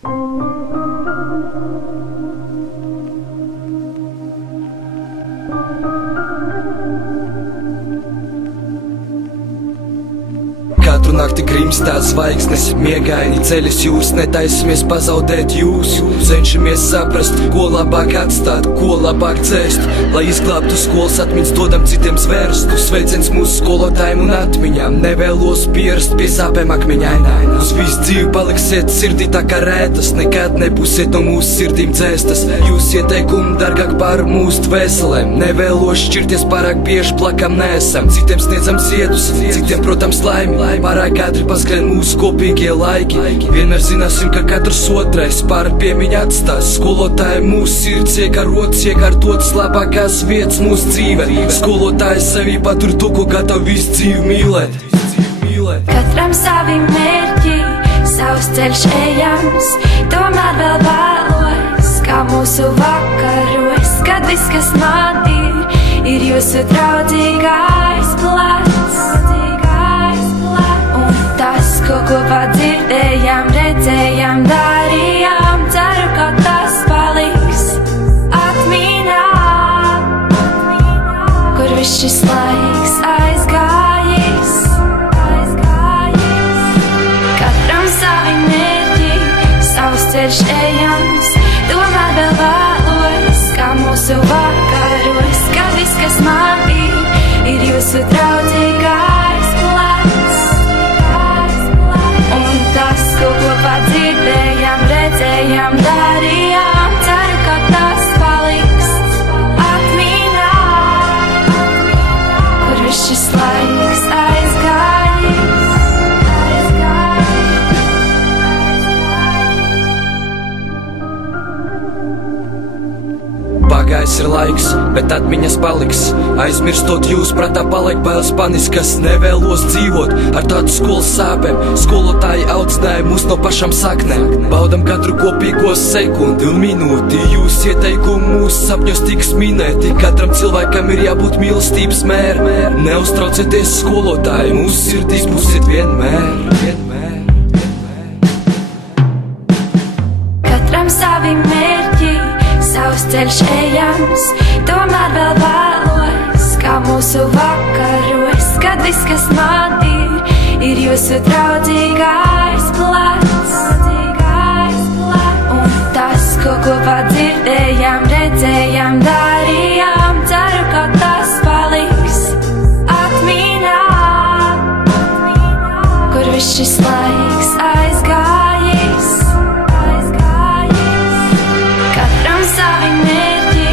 Katru nakti grimstā zvaigznes, miegaini ceļas jūs, netaisamies pazaudēt jūs. Cenšamies saprast, ko labāk atstāt, ko labāk dzēst, lai izglābtu skolas atmiņas, dodam citiem zvērstu. Sveiciens mūsu skolotājiem un atmiņām, nevēlos pierast pie sāpēm akmeņainai. Uz visu dzīvi paliksiet sirdī tā kā rētas, nekad nebūsiet no mūsu sirdīm dzēstas. Jūs ieteikumi dārgāk par mūsu dvēselēm, nevēlos šķirties pārāk bieži, plakam neesam. Citiem sniedzam ziedus, citiem, protams, laimi. Pārāk ātri paskrien mūsu kopīgie laiki. Vienmēr zināsim, ka katrs otrais pāri piemiņa atstās. Skolotāji mūsu sirds iekarots, iekārtotas labākās vietas mūsu dzīvē. Skolotāji sevī patur to, ko gatavi visu dzīvi mīlēt. Katram savi mērķi, savs ceļš ejams, tomēr vēl vēlos, kā mūsu vakaros, kad viss, kas man ir jūsu draudzīgais plats. Tas, ko kopā dzirdējām, redzējām, darījām, ceru, ka tas paliks atmiņā, kur viss šis laiks aizgājis. Katram savi mērķi, savs ceļš ejams, tomēr vēl vēlos, kā mūsu vakaros, ka viss, kas man ir jūsu draudzīgais plats. Tas, ko kopā dzirdējām, redzējām, darījām, ceru, ka tas paliks atmiņā, kur viss šis laiks aizgājis. Pagājis ir laiks, bet atmiņas paliks. Aizmirstot jūs, prātā paliek bailes panis, kas nevēlos dzīvot ar tādu skolas sāpēm. Skolotāji audzināja mūs no pašām saknēm. Baudam katru kopīgo sekundi un minūti. Jūs ieteikumi mūsu sapņos tiks minēti. Katram cilvēkam ir jābūt mīlestības mēra. Neuztraucieties, skolotāji, mūsu sirdīs būsiet vienmēr. Katram savi mērķi, savs ceļš ejams, tomēr vēl vēlos, kā mūsu vakaros, kad viss, kas man ir jūsu draudzīgais plats. Un tas, ko kopā dzirdējām, redzējām, darījām, ceru, ka tas paliks atmiņā, kur viss šis laiks aizgājis. Savi mērķi,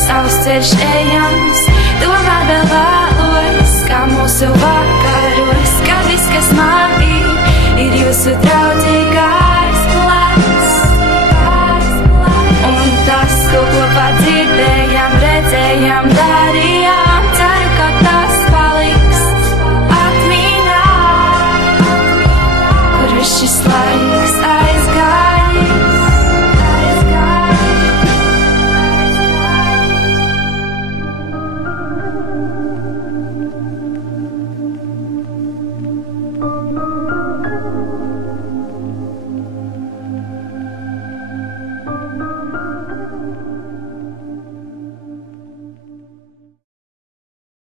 savs ceļš ejams, tomēr vēl vēlos, kā mūsu vakar.